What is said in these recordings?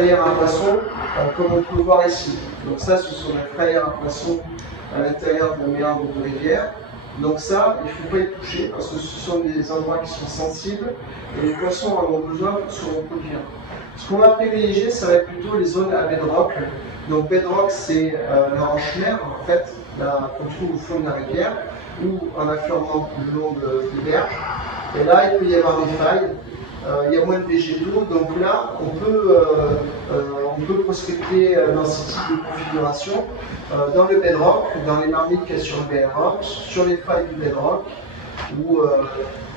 frayères à poissons, comme on peut le voir ici. Donc ça, ce sont les frayères à poissons à l'intérieur d'un méandre de rivière. Donc ça, il ne faut pas y toucher parce que ce sont des endroits qui sont sensibles et les poissons en ont besoin pour se reproduire. Ce qu'on va privilégier, ça va être plutôt les zones à bedrock. Donc bedrock, c'est la roche mère, en fait, qu'on trouve au fond de la rivière ou en affleurement le long des berges. Et là, il peut y avoir des failles. Il y a moins de végétaux, donc là on peut prospecter dans ce type de configuration dans le bedrock, dans les marmites qu'il y a sur le bedrock, sur les failles du bedrock ou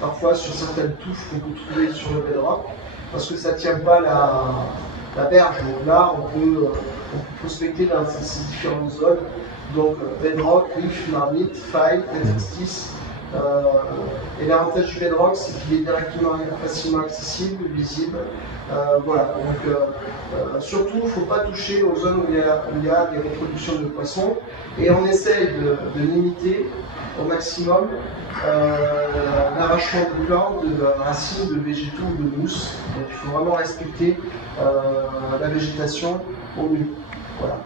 parfois sur certaines touffes qu'on peut trouver sur le bedrock parce que ça ne tient pas la berge. Donc là on peut prospecter dans ces différentes zones, donc bedrock, riff, marmite, faille, interstice. Et l'avantage du bedrock, c'est qu'il est directement facilement accessible, visible. Voilà. Donc, surtout, il ne faut pas toucher aux zones où il y a des reproductions de poissons. Et on essaye de limiter au maximum l'arrachement de plantes, de racines, de végétaux ou de mousse. Donc, il faut vraiment respecter la végétation au mieux. Voilà.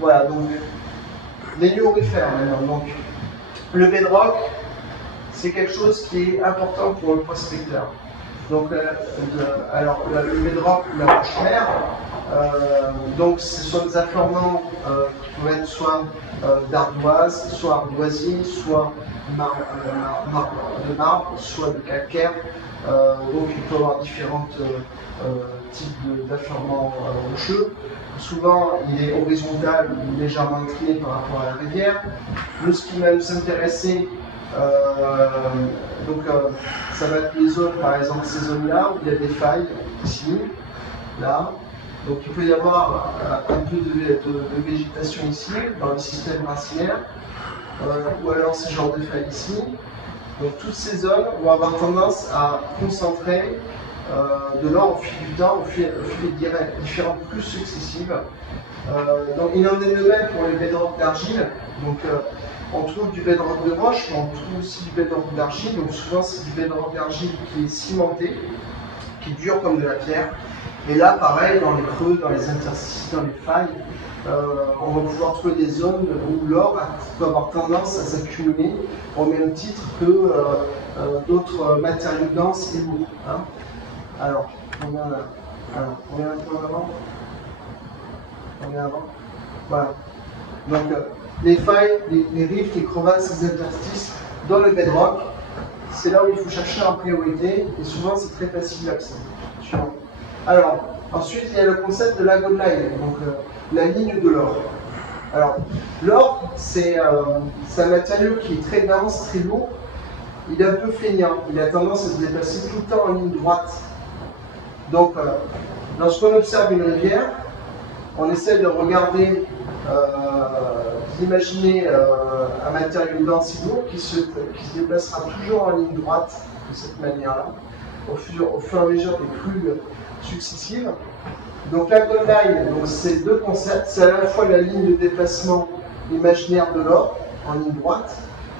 Voilà, donc les lieux aurifères maintenant. Donc, le bedrock, c'est quelque chose qui est important pour le prospecteur. Donc, alors le bedrock, la roche mère, donc ce sont des affleurements qui peuvent être soit d'ardoise, soit ardoisier, soit de marbre, soit de calcaire. Donc il peut y avoir différents types d'affleurements rocheux. Souvent, il est horizontal ou légèrement incliné par rapport à la rivière. Nous, ce qui va nous intéresser, ça va être les zones, par exemple ces zones-là où il y a des failles, ici, là. Donc il peut y avoir un peu de végétation ici, dans le système racinaire, ou alors ce genre de failles ici. Donc toutes ces zones vont avoir tendance à concentrer de l'or au fil du temps, au fil des différentes crues successives. Donc il en est de même pour les bedrocks d'argile. Donc on trouve du bedrock de roche, mais on trouve aussi du bedrock d'argile. Donc souvent c'est du bedrock d'argile qui est cimenté, qui est dur comme de la pierre. Et là pareil, dans les creux, dans les interstices, dans les failles, on va pouvoir trouver des zones où l'or peut avoir tendance à s'accumuler au même titre que d'autres matériaux denses et lourds. Hein. Alors, on vient un peu en avant. On vient avant. Voilà. Donc, les failles, les rifts, les crevasses, les interstices dans le bedrock, c'est là où il faut chercher en priorité et souvent c'est très facile d'accès. Alors, ensuite il y a le concept de la gold line, donc la ligne de l'or. Alors, l'or, c'est un matériau qui est très dense, très lourd. Il est un peu feignant, il a tendance à se déplacer tout le temps en ligne droite. Donc, lorsqu'on observe une rivière, on essaie de regarder, d'imaginer un matériau dense et lourd qui se déplacera toujours en ligne droite de cette manière-là, au fur et à mesure des crues successives. Donc la gold line, c'est deux concepts, c'est à la fois la ligne de déplacement imaginaire de l'or en ligne droite,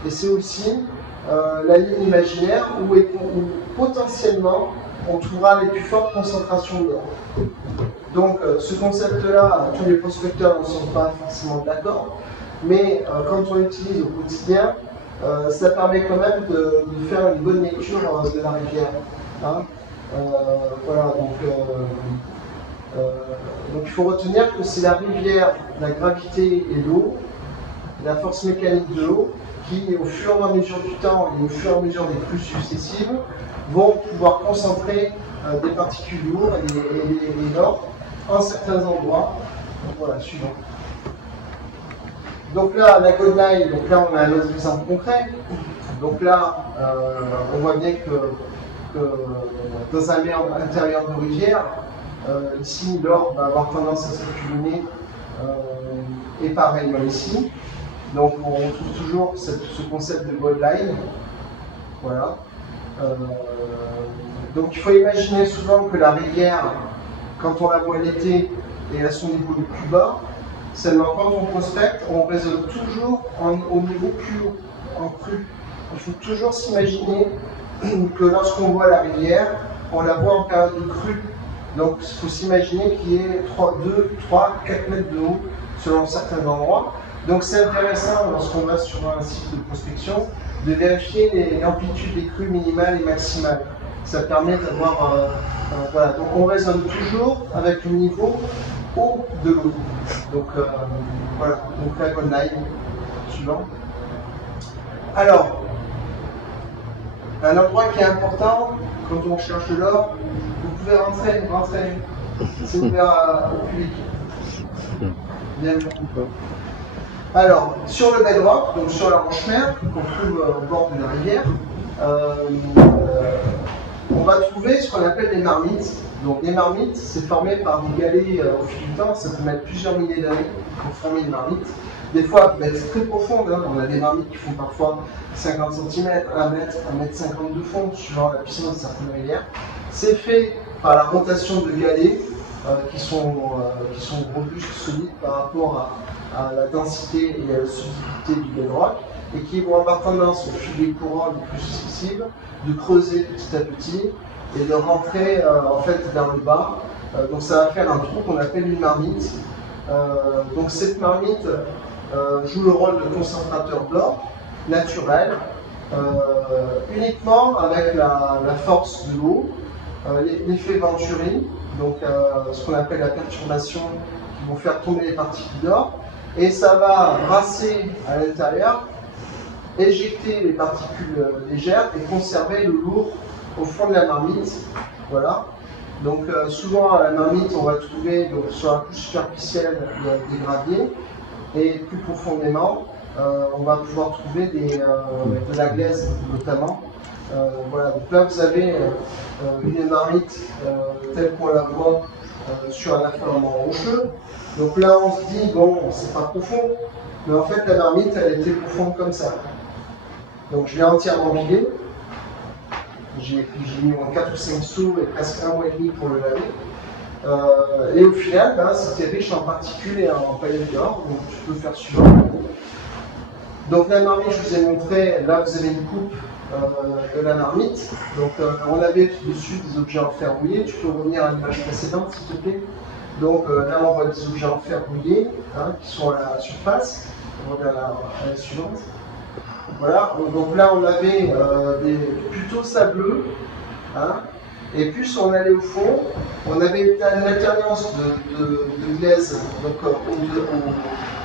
et c'est aussi la ligne imaginaire où potentiellement on trouvera les plus fortes concentrations d'or. Donc ce concept-là, tous les prospecteurs ne sont pas forcément d'accord, mais quand on l'utilise au quotidien, ça permet quand même de faire une bonne lecture de la rivière. Hein. Voilà, donc il faut retenir que c'est la rivière, la gravité et l'eau, la force mécanique de l'eau, qui au fur et à mesure du temps et au fur et à mesure des crues successives vont pouvoir concentrer des particules lourdes et l'or en certains endroits. Donc voilà, suivant. Donc là, la gold line, donc là on a un autre exemple concret. Donc là, on voit bien que dans un méandre intérieur de rivière, ici l'or va avoir tendance à s'accumuler et pareillement ici. Donc on retrouve toujours ce concept de gold line. Voilà. Donc il faut imaginer souvent que la rivière, quand on la voit l'été et à son niveau le plus bas, seulement quand on prospecte, on raisonne toujours au niveau plus haut, en crue. Il faut toujours s'imaginer que lorsqu'on voit la rivière, on la voit en période de crue. Donc il faut s'imaginer qu'il y ait 2, 3, 4 mètres de haut selon certains endroits. Donc c'est intéressant lorsqu'on va sur un site de prospection de vérifier l'amplitude des crues minimales et maximales. Ça permet d'avoir... voilà. Donc on raisonne toujours avec le niveau haut de l'eau. Donc voilà, donc la gold line, suivant. Alors, un endroit qui est important quand on cherche de l'or, vous pouvez rentrer. C'est ouvert au public. Bien. Alors, sur le bedrock, donc sur la roche-mer, qu'on trouve au bord de la rivière, on va trouver ce qu'on appelle des marmites. Donc des marmites, c'est formé par des galets au fil du temps, ça peut mettre plusieurs milliers d'années pour former une marmite. Des fois, elles peuvent être très profondes, hein. On a des marmites qui font parfois 50 cm, 1 mètre, 1 mètre 50 de fond, suivant la puissance de certaines rivières. C'est fait par la rotation de galets qui sont robustes, solides par rapport à la densité et à la solidité du bedrock, et qui vont avoir tendance, au fil des courants les plus successifs, de creuser petit à petit et de rentrer en fait vers le bas. Donc ça va faire un trou qu'on appelle une marmite. Donc cette marmite joue le rôle de concentrateur d'or naturel, uniquement avec la force de l'eau, l'effet Venturi, donc ce qu'on appelle la perturbation, qui vont faire tomber les particules d'or, et ça va brasser à l'intérieur, éjecter les particules légères et conserver le lourd au fond de la marmite. Voilà. Donc souvent à la marmite, on va trouver donc, sur la couche superficielle des graviers, et plus profondément, on va pouvoir trouver de la glaise notamment. Voilà. Donc là vous avez une marmite telle qu'on la voit sur un affleurement rocheux. Donc là on se dit, bon, c'est pas profond, mais en fait la marmite elle était profonde comme ça. Donc je l'ai entièrement vidé. J'ai mis 4 ou 5 sous et presque 1 mois et demi pour le laver. Et au final, ben, c'était riche en particules et en paillettes d'or, donc tu peux faire suivant. Donc la marmite, je vous ai montré, là vous avez une coupe de la marmite. Donc on avait dessus des objets en fer rouillé. Tu peux revenir à l'image précédente s'il te plaît. Donc là on voit des objets en fer rouillé qui sont à la surface. On regarde à la suivante. Voilà, donc là on avait plutôt sableux, et plus on allait au fond, on avait une alternance de glaise, donc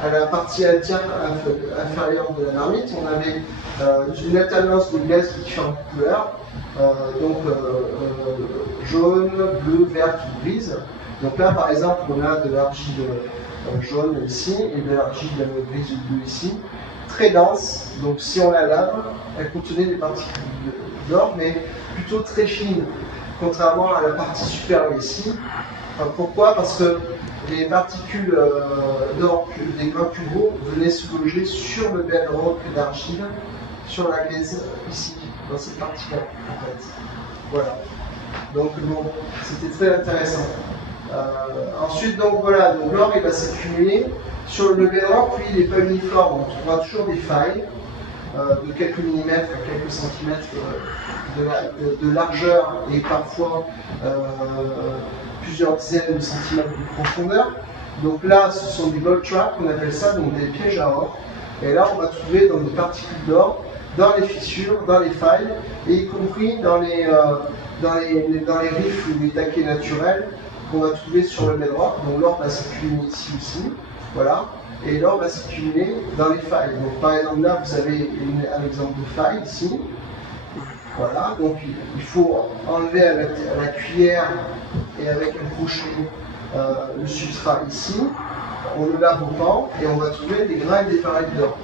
à la partie inférieure de la marmite, on avait une alternance de glaise de différentes couleurs, donc jaune, bleu, verte ou grise. Donc là par exemple on a de l'argile jaune ici et de l'argile grise ou bleue ici. Très dense, donc si on la lave, elle contenait des particules d'or, mais plutôt très fines, contrairement à la partie supérieure ici. Pourquoi? Parce que les particules d'or, des grains plus gros, venaient se loger sur le bedrock d'argile, sur la glaise ici, dans cette partie-là, en fait. Voilà. Donc bon, c'était très intéressant. Ensuite, donc voilà, donc l'or il va s'accumuler. Sur le bedrock, lui, il n'est pas uniforme, on trouvera toujours des failles de quelques millimètres à quelques centimètres de largeur et parfois plusieurs dizaines de centimètres de profondeur. Donc là, ce sont des gold traps, on appelle ça, donc des pièges à or. Et là, on va trouver donc, des particules d'or dans les fissures, dans les failles, et y compris dans les riffs ou les taquets naturels qu'on va trouver sur le bedrock. Donc l'or va s'accumuler ici aussi. Voilà, et l'or va s'accumuler dans les failles. Donc par exemple là vous avez un exemple de faille ici. Voilà, donc il faut enlever avec la cuillère et avec un crochet le substrat ici. On le lave au pan et on va trouver des grains et des paillettes d'or.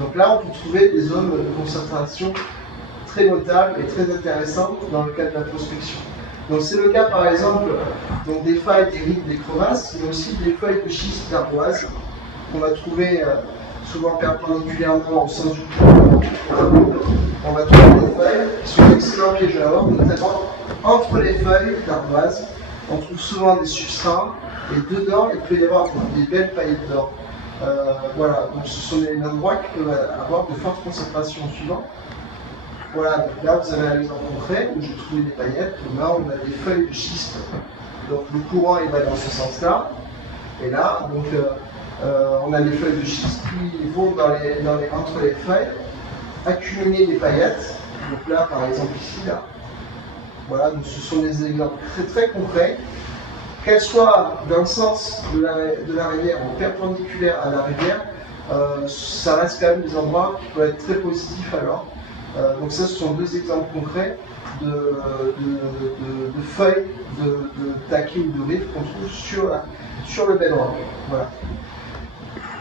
Donc là on peut trouver des zones de concentration très notables et très intéressantes dans le cadre de la prospection. Donc c'est le cas par exemple donc des failles, des rives, des crevasses, mais aussi des feuilles de schiste d'ardoise qu'on va trouver souvent perpendiculairement au sens du trou. On va trouver des feuilles qui sont d'excellents pièges à or, notamment entre les feuilles d'ardoise. On trouve souvent des substrats et dedans il peut y avoir des belles paillettes d'or. Voilà, donc ce sont des endroits qui peuvent avoir de fortes concentrations suivantes. Voilà, donc là vous avez un exemple concret où j'ai trouvé des paillettes, donc là on a des feuilles de schiste Donc le courant il va dans ce sens-là. Et là, donc, on a les feuilles de schiste qui vont entre les feuilles accumuler des paillettes. Donc là, par exemple ici, là. Voilà, donc ce sont des exemples très, très concrets. Qu'elles soient dans le sens de la rivière ou perpendiculaire à la rivière, ça reste quand même des endroits qui peuvent être très positifs alors. Donc ça, ce sont deux exemples concrets de feuilles de taquet ou de rive qu'on trouve sur le bedrock. Voilà.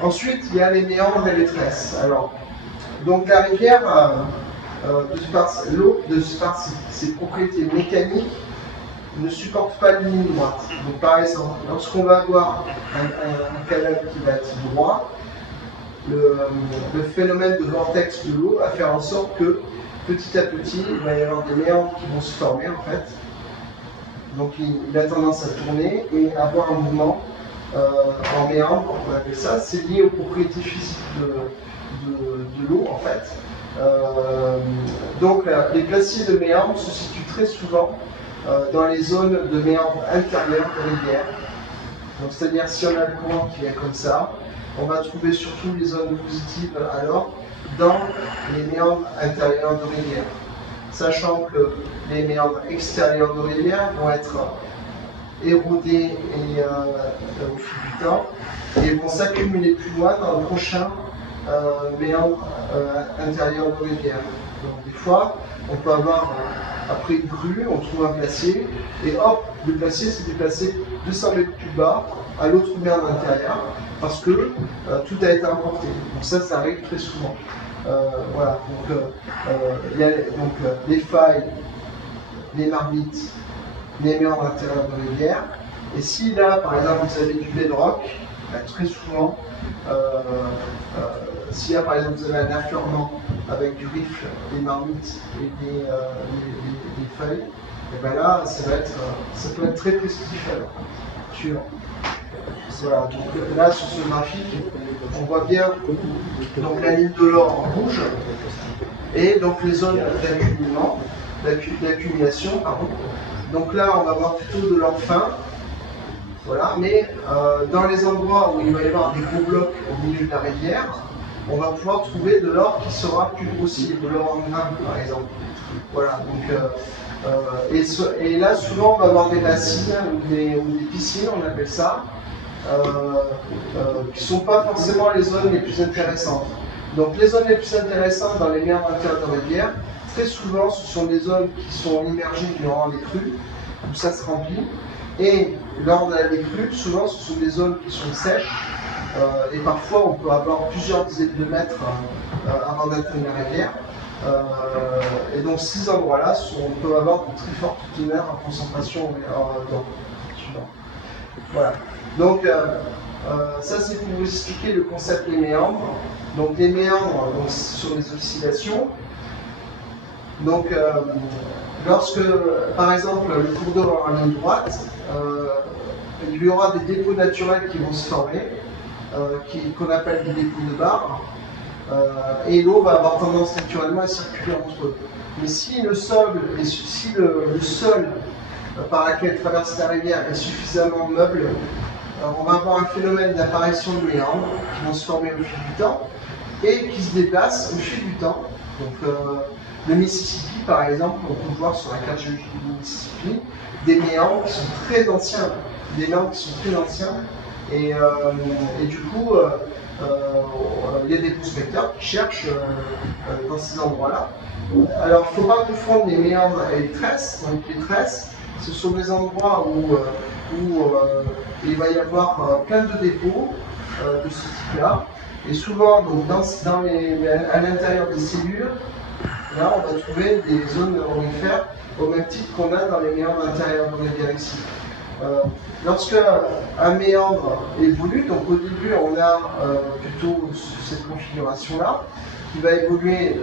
Ensuite, il y a les méandres et les tresses. Alors, donc la rivière, l'eau, de par ses propriétés mécaniques, ne supporte pas une ligne droite. Donc par exemple, lorsqu'on va avoir un canal qui va être droit, le phénomène de vortex de l'eau va faire en sorte que petit à petit, il va y avoir des méandres qui vont se former en fait. Donc il a tendance à tourner et avoir un mouvement en méandre, on appelle ça. C'est lié aux propriétés physiques de l'eau en fait. Donc les glaciers de méandre se situent très souvent dans les zones de méandre intérieures de rivières. Donc c'est-à-dire si on a le courant qui est comme ça, on va trouver surtout les zones positives alors dans les méandres intérieurs de rivières. Sachant que les méandres extérieurs de rivières vont être érodés au fil du temps et vont s'accumuler plus loin dans le prochain méandre intérieur de rivière. Donc des fois, on peut avoir après une crue, on trouve un glacier, et hop, le glacier s'est déplacé 200 mètres plus bas à l'autre méandre intérieur, parce que tout a été importé. Donc ça arrive très souvent. Voilà, donc il y a les failles, les marmites, les méandres intérieurs de rivière. Et si là, par exemple, vous avez du bedrock, très souvent, s'il y a par exemple vous avez un affleurement avec du rifle, des marmites et des feuilles, et bien là, ça peut être très positif alors. Voilà, donc là sur ce graphique, on voit bien donc, la ligne de l'or en rouge et donc les zones d'accumulation. Donc là, on va voir plutôt de l'or fin. Voilà, mais dans les endroits où il va y avoir des gros blocs au milieu de la rivière, on va pouvoir trouver de l'or qui sera plus grossier, de l'or en gramme par exemple. Voilà, donc, et là souvent on va avoir des bassines ou des piscines, on appelle ça, qui ne sont pas forcément les zones les plus intéressantes. Donc les zones les plus intéressantes dans les méandres intérieurs de rivière, très souvent ce sont des zones qui sont immergées durant les crues, où ça se remplit. Et lors de la décrue, souvent ce sont des zones qui sont sèches et parfois on peut avoir plusieurs dizaines de mètres avant d'atteindre la rivière. Et donc ces endroits-là, on peut avoir de très fortes teneurs en concentration d'eau. Voilà. Donc ça c'est pour vous expliquer le concept des méandres. Donc les méandres, donc, ce sont des oscillations. Donc lorsque, par exemple, le cours d'eau aura une ligne droite, il y aura des dépôts naturels qui vont se former, qu'on appelle des dépôts de barre, et l'eau va avoir tendance naturellement à circuler entre eux. Mais si le sol, par lequel traverse la rivière est suffisamment meuble, on va avoir un phénomène d'apparition de méandres qui vont se former au fil du temps et qui se déplacent au fil du temps. Donc, le Mississippi, par exemple, on peut voir sur la carte géologique du Mississippi des méandres qui sont très anciens, et du coup, il y a des prospecteurs qui cherchent dans ces endroits-là. Alors, il ne faut pas confondre les méandres et les tresses. Donc, les tresses, ce sont des endroits où il va y avoir plein de dépôts de ce type-là. Et souvent, donc, à l'intérieur des cellules, là, on va trouver des zones aurifères au même titre qu'on a dans les méandres intérieurs de rivière ici. Lorsque un méandre évolue, donc au début on a plutôt cette configuration-là, qui va évoluer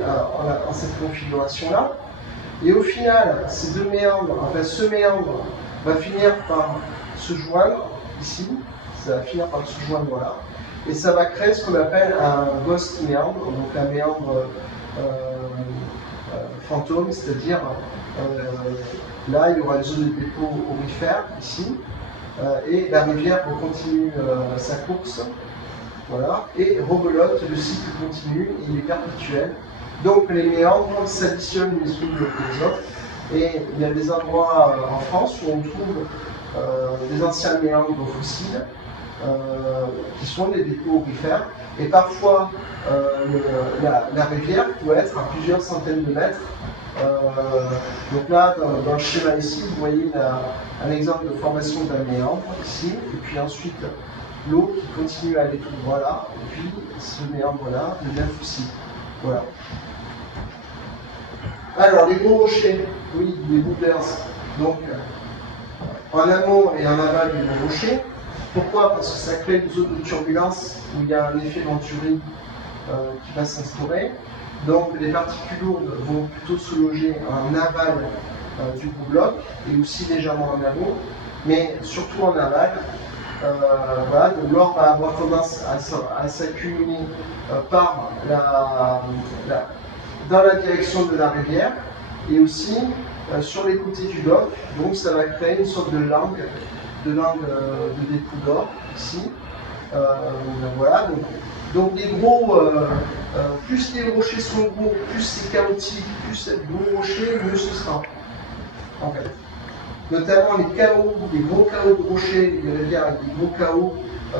en cette configuration-là, et au final, ces deux méandres, enfin ce méandre va finir par se joindre ici, ça va finir par se joindre là, et ça va créer ce qu'on appelle un ghost méandre, donc un méandre fantôme, c'est-à-dire là il y aura une zone de dépôt aurifère ici, et la rivière continue sa course. Voilà, et rebelote, le cycle continue, il est perpétuel. Donc les méandres s'additionnent les unes aux autres. Et il y a des endroits en France où on trouve des anciens méandres fossiles qui sont des dépôts aurifères. Et parfois, la rivière peut être à plusieurs centaines de mètres. Donc là, dans le schéma ici, vous voyez un exemple de formation d'un méandre ici, et puis ensuite l'eau qui continue à aller tout droit là, et puis ce méandre-là devient fossile. Voilà. Alors, les gros rochers, oui, les boulders. Donc, en amont et en aval du gros rocher. Pourquoi? Parce que ça crée une zone de turbulence où il y a un effet Venturi qui va s'instaurer. Donc, les particules lourdes vont plutôt se loger en aval du gros bloc et aussi légèrement en amont, mais surtout en aval. Voilà, donc l'or va avoir tendance à s'accumuler dans la direction de la rivière et aussi sur les côtés du bloc. Donc ça va créer une sorte de langue de dépôt d'or ici. Voilà, donc les gros, plus les rochers sont gros, plus c'est chaotique, plus c'est gros rocher, mieux ce sera. En fait. Notamment les chaos, les gros chaos de rochers, les rivières avec des gros chaos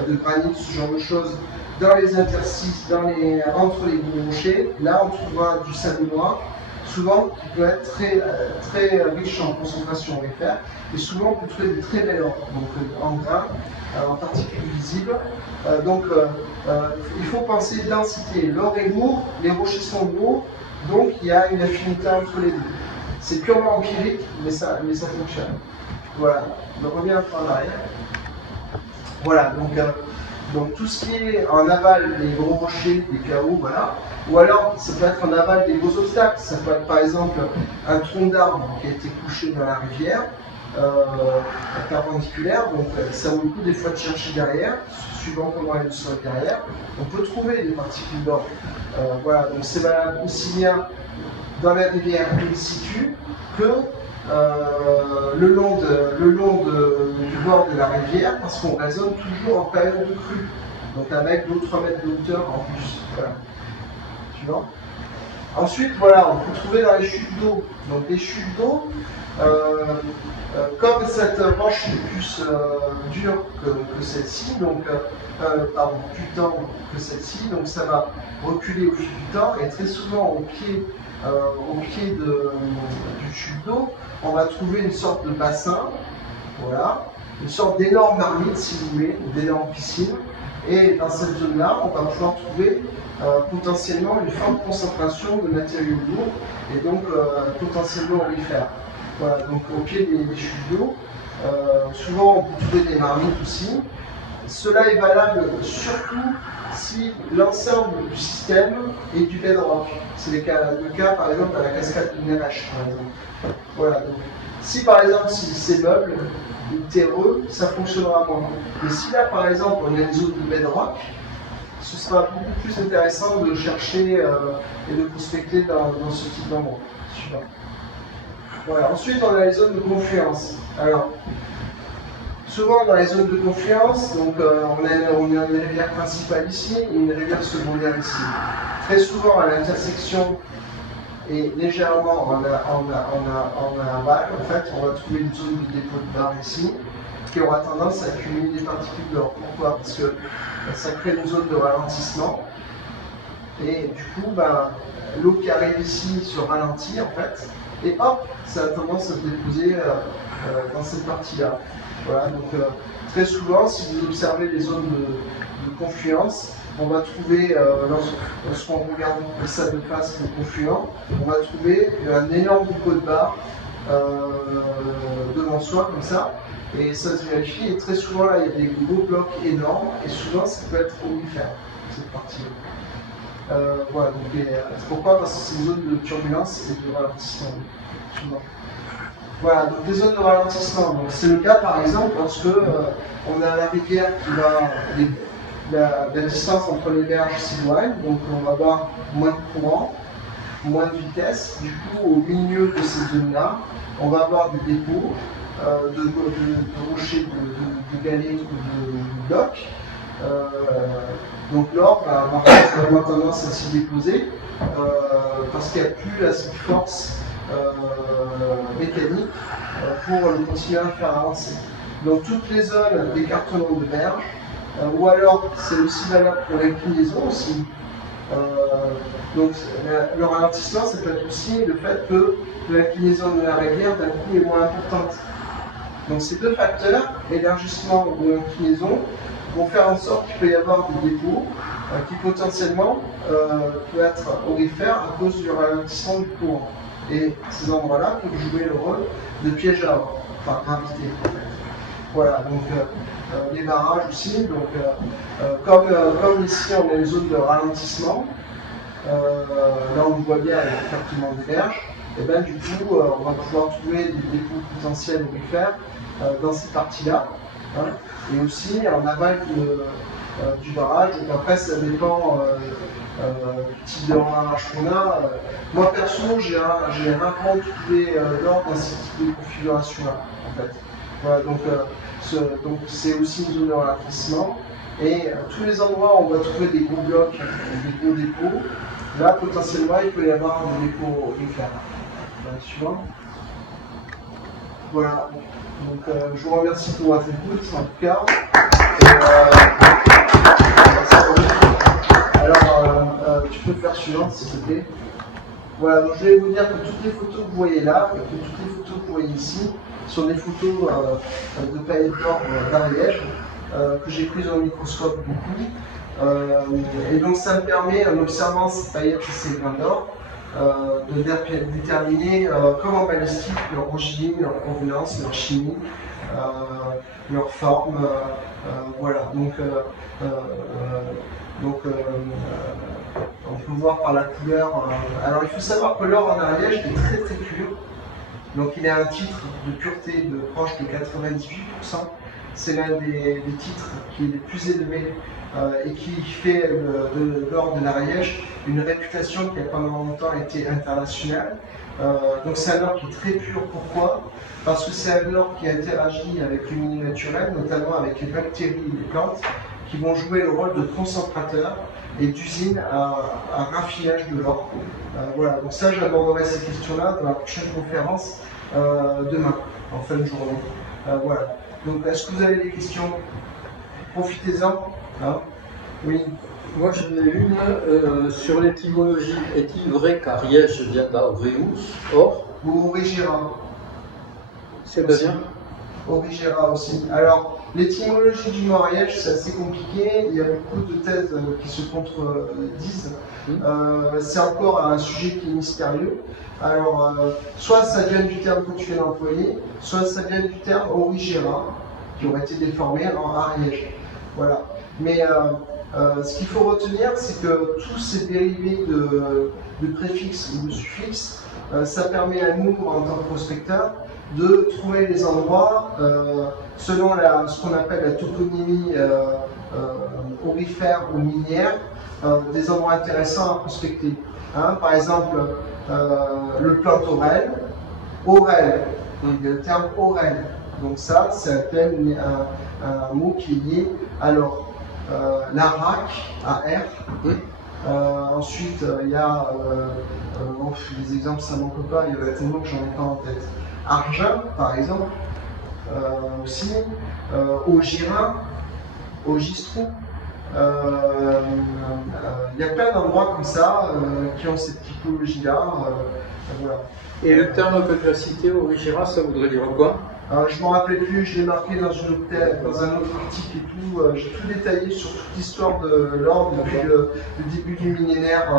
de granit, ce genre de choses, dans les interstices, entre les gros rochers. Là, on trouvera du sable noir, souvent qui peut être très riche en concentration aurifère, et souvent on peut trouver des très belles or, donc en grains, en particules visibles. Il faut penser densité. L'or est lourd, les rochers sont gros, donc il y a une affinité entre les deux. C'est purement empirique, mais ça fonctionne. Voilà, on revient un peu en arrière. Voilà, donc tout ce qui est en aval des gros rochers, des chaos, voilà. Ou alors, ça peut être en aval des gros obstacles. Ça peut être par exemple un tronc d'arbre qui a été couché dans la rivière, perpendiculaire. Donc ça vaut le coup des fois de chercher derrière, suivant comment est le sol derrière. On peut trouver des particules d'or. Voilà, donc c'est valable aussi bien dans la rivière in situ que le long du bord de la rivière, parce qu'on raisonne toujours en période de crue, donc avec 2-3 mètres de hauteur en plus. Voilà. Suivant. Ensuite, voilà, on peut trouver dans les chutes d'eau. Donc les chutes d'eau, comme cette roche est plus dure que celle-ci, donc plus tendre que celle-ci, donc ça va reculer au fil du temps, et très souvent au pied du chute d'eau, on va trouver une sorte de bassin, voilà, une sorte d'énorme marmite, si vous voulez, d'énorme piscine. Et dans cette zone-là, on va pouvoir trouver potentiellement une forte concentration de matériaux lourds et donc potentiellement aurifères. Voilà, donc au pied des chutes d'eau, souvent on peut trouver des marmites aussi. Cela est valable surtout si l'ensemble du système est du bedrock. C'est le cas par exemple à la cascade de Nevash, par exemple. Voilà, donc, si par exemple si c'est meuble ou terreux, ça fonctionnera moins. Mais si là par exemple on a une zone de bedrock, ce sera beaucoup plus intéressant de chercher et de prospecter dans ce type d'endroit. Voilà. Ensuite on a les zones de confluence. Alors, souvent dans les zones de confluence, donc on a une rivière principale ici et une rivière secondaire ici. Très souvent à l'intersection et légèrement en aval, en fait, on va trouver une zone de dépôt de barre ici qui aura tendance à accumuler des particules d'or. Pourquoi? Parce que ça crée une zone de ralentissement et du coup, l'eau qui arrive ici se ralentit en fait et hop, ça a tendance à se déposer dans cette partie-là. Voilà, donc très souvent, si vous observez les zones de confluence, on va trouver, lorsqu'on regarde ça de face, le confluent, on va trouver un énorme dépôt de barre devant soi, comme ça, et ça se vérifie, et très souvent là, il y a des gros blocs énormes, et souvent ça peut être aurifère, cette partie-là. Voilà, donc c'est pourquoi? Parce que c'est une zone de turbulence et de ralentissement. Voilà, donc des zones de ralentissement. Donc c'est le cas par exemple lorsque on a la rivière qui va, la distance entre les berges s'éloigne, donc on va avoir moins de courant, moins de vitesse. Du coup, au milieu de ces zones-là, on va avoir des dépôts de rochers, de galets ou de blocs. Donc l'or va avoir tendance à s'y déposer parce qu'il n'y a plus assez de force mécanique pour le continuer à faire avancer. Donc toutes les zones d'écartement de berge, ou alors c'est aussi valable pour l'inclinaison aussi. Donc le ralentissement, ça peut être aussi le fait que l'inclinaison de la rivière d'un coup est moins importante. Donc ces deux facteurs, élargissement ou inclinaison, vont faire en sorte qu'il peut y avoir des dépôts qui potentiellement peuvent être aurifères à cause du ralentissement du courant. Et ces endroits-là peuvent jouer le rôle de piège à or, enfin gravité en fait. Voilà, donc les barrages aussi, donc comme ici on a une zone de ralentissement, là on le voit bien avec l'écartement des berges, et bien du coup on va pouvoir trouver des dépôts potentiels aurifères dans ces parties-là, hein, et aussi en aval du barrage. Donc après ça dépend du type de barrage qu'on a. Moi perso j'ai rarement trouvé l'or dans ce type de configuration-là en fait. Voilà, donc c'est aussi une zone de ralentissement. Et tous les endroits où on va trouver des gros blocs, des gros dépôts, là potentiellement il peut y avoir des dépôts aurifères. Suivant. Voilà, donc je vous remercie pour votre écoute en tout cas. Alors, tu peux faire suivante s'il te plaît. Voilà, donc je vais vous dire que toutes les photos que vous voyez là, et que toutes les photos que vous voyez ici, sont des photos de paillettes d'or d'Ariège, que j'ai prises au microscope beaucoup. Et donc ça me permet, en observant ces paillettes et ces grains d'or, de déterminer comme en balistique leur origine, leur provenance, leur chimie, leur forme. Voilà, donc on peut voir par la couleur. Alors il faut savoir que l'or en Ariège est très très pur. Donc il a un titre de pureté de proche de 98%. C'est l'un des titres qui est les plus élevés et qui fait de l'or de l'Ariège une réputation qui a pendant longtemps été internationale. Donc c'est un or qui est très pur. Pourquoi? Parce que c'est un or qui interagit avec le milieu naturel, notamment avec les bactéries et les plantes, qui vont jouer le rôle de concentrateur et d'usine à raffinage de l'or. Voilà, donc ça j'aborderai ces questions-là dans la prochaine conférence demain, en fin de journée. Voilà. Donc est-ce que vous avez des questions? Profitez-en. Hein? Oui. Moi j'en ai une sur l'étymologie. Est-il vrai qu'Ariège vient d'Aureus, or? Ou Origera. C'est-à-dire? Origera aussi. Alors, l'étymologie du mot Ariège, c'est assez compliqué. Il y a beaucoup de thèses qui se contredisent. C'est encore un sujet qui est mystérieux. Alors, soit ça vient du terme que tu viens d'employer, soit ça vient du terme Origera, qui aurait été déformé en Ariège. Voilà. Mais ce qu'il faut retenir, c'est que tous ces dérivés de préfixes ou de suffixes, ça permet à nous, en tant que prospecteurs, de trouver les endroits selon ce qu'on appelle la toponymie aurifère ou minière, des endroits intéressants à prospecter. Hein, par exemple, le plan Aurel, Aurel, il y a le terme Aurel. Donc ça, c'est un mot qui est lié à l'or. L'Arac, AR. Ensuite, il y a les exemples, ça ne manque pas, il y en a tellement que j'en ai pas en tête. Argent, par exemple, aussi. Augirin, Augistrou. Il y a plein d'endroits comme ça qui ont cette typologie-là. Voilà. Et le terme que tu as cité, Origera, ça voudrait dire quoi? Je ne m'en rappelais plus, je l'ai marqué dans un autre article et tout. J'ai tout détaillé sur toute l'histoire de l'or depuis le début du millénaire,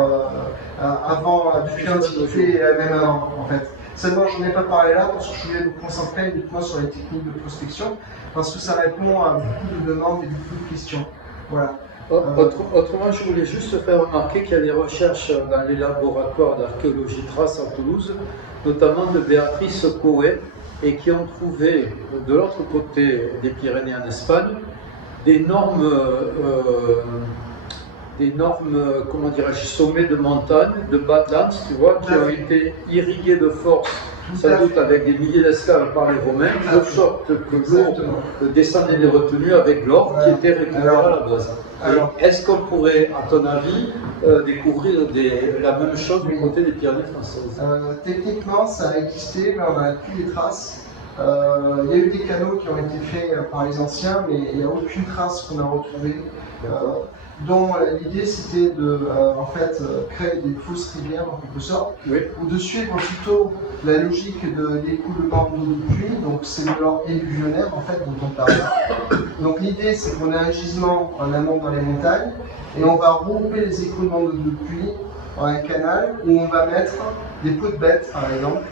depuis l'Antiquité et même avant en fait. Seulement, je n'en ai pas parlé là parce que je voulais me concentrer uniquement sur les techniques de prospection parce que ça répond à beaucoup de demandes et beaucoup de questions. Voilà. Autrement, je voulais juste faire remarquer qu'il y a des recherches dans les laboratoires d'archéologie trace à Toulouse, notamment de Béatrice Coët, et qui ont trouvé de l'autre côté des Pyrénées en Espagne d'énormes comment dirais-je, sommets de montagne, de badlands, tu vois, qui ont été irrigués de force sans doute avec des milliers d'esclaves par les Romains, de sorte que l'eau descendait des retenues avec l'or qui était récupéré à la base. Est-ce qu'on pourrait, à ton avis, découvrir la même chose du côté des Pyrénées françaises? Techniquement, ça a existé, mais on n'a plus les traces. Il y a eu des canaux qui ont été faits par les anciens, mais il n'y a aucune trace qu'on a retrouvée. Dont l'idée c'était de créer des fausses rivières en quelque sorte, ou de suivre plutôt la logique de l'écoulement d'eau de pluie, donc c'est de l'or éluvionnaire en fait dont on parle. Donc l'idée c'est qu'on a un gisement en amont dans les montagnes, et on va regrouper les écoulements d'eau de pluie en un canal où on va mettre des peaux de bêtes par exemple,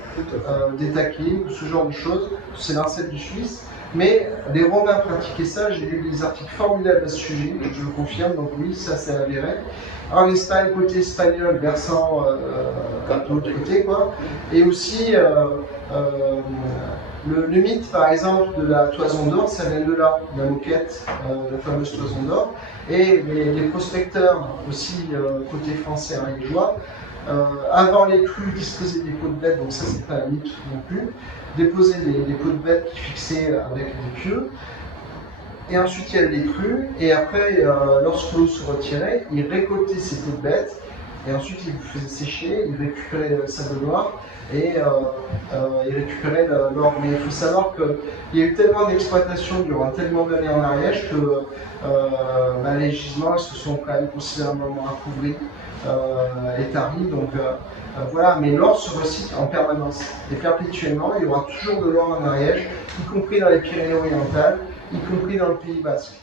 des taquets, ce genre de choses, c'est l'ancêtre du Suisse. Mais les Romains pratiquaient ça, j'ai lu des articles formidables à ce sujet, je le confirme, donc oui, ça c'est avéré. En Espagne, côté espagnol, versant de l'autre côté, quoi. Et aussi, le mythe, par exemple, de la toison d'or, ça vient de là, de la moquette, la fameuse toison d'or. Et les prospecteurs, aussi côté français et ariégeois, avant les crues, disposaient des peaux de bêtes, donc ça c'est pas un mythe non plus, déposaient des peaux de bêtes qui fixaient avec des pieux, et ensuite il y avait les crues, et après, lorsque l'eau se retirait, ils récoltaient ces peaux de bêtes, et ensuite ils les faisaient sécher, ils récupéraient le sable noir, et ils récupéraient l'or. Mais il faut savoir qu'il y a eu tellement d'exploitation durant tellement d'années en Ariège que les gisements se sont quand même considérablement appauvris et taris. Donc voilà, mais l'or se recycle en permanence et perpétuellement. Il y aura toujours de l'or en Ariège, y compris dans les Pyrénées orientales, y compris dans le Pays Basque.